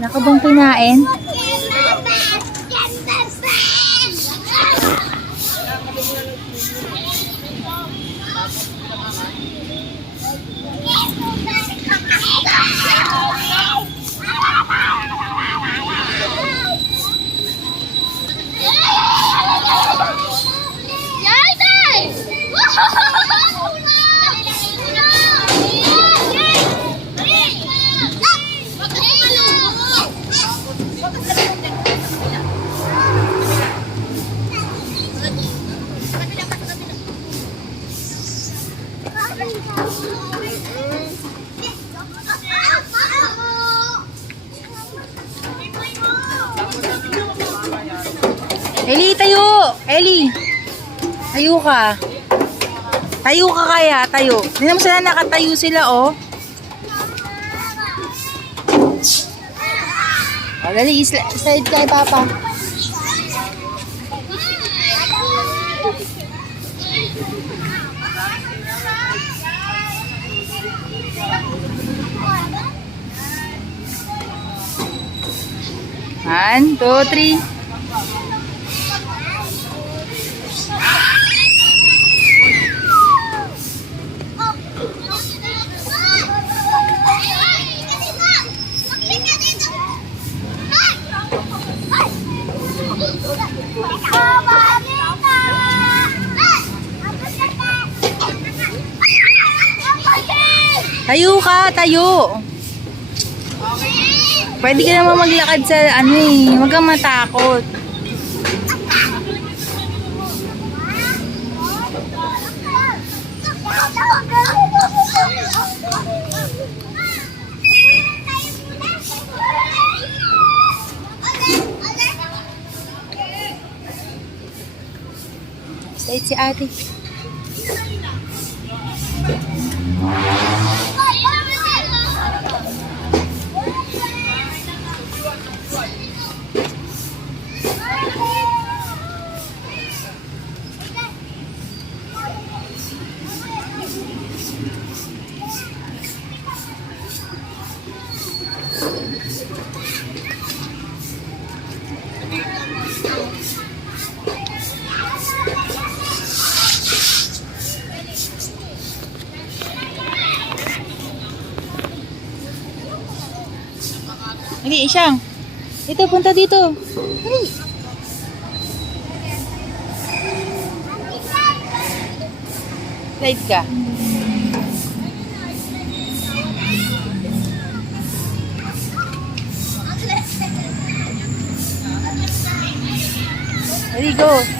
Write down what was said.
Naka bang kinain? Eli, tayo! Eli! Tayo ka. Tayo ka kaya, tayo. Hindi naman sila nakatayo sila, oh. Oh, dali, slide kay Papa. One, two, three. Tayo ka, tayo. Pwede ka naman maglakad sa ano eh. Huwag kang matakot. Stay si ate. Hindi, Isyang. Ito, punta dito. Dali. Slide ka. Dali, go.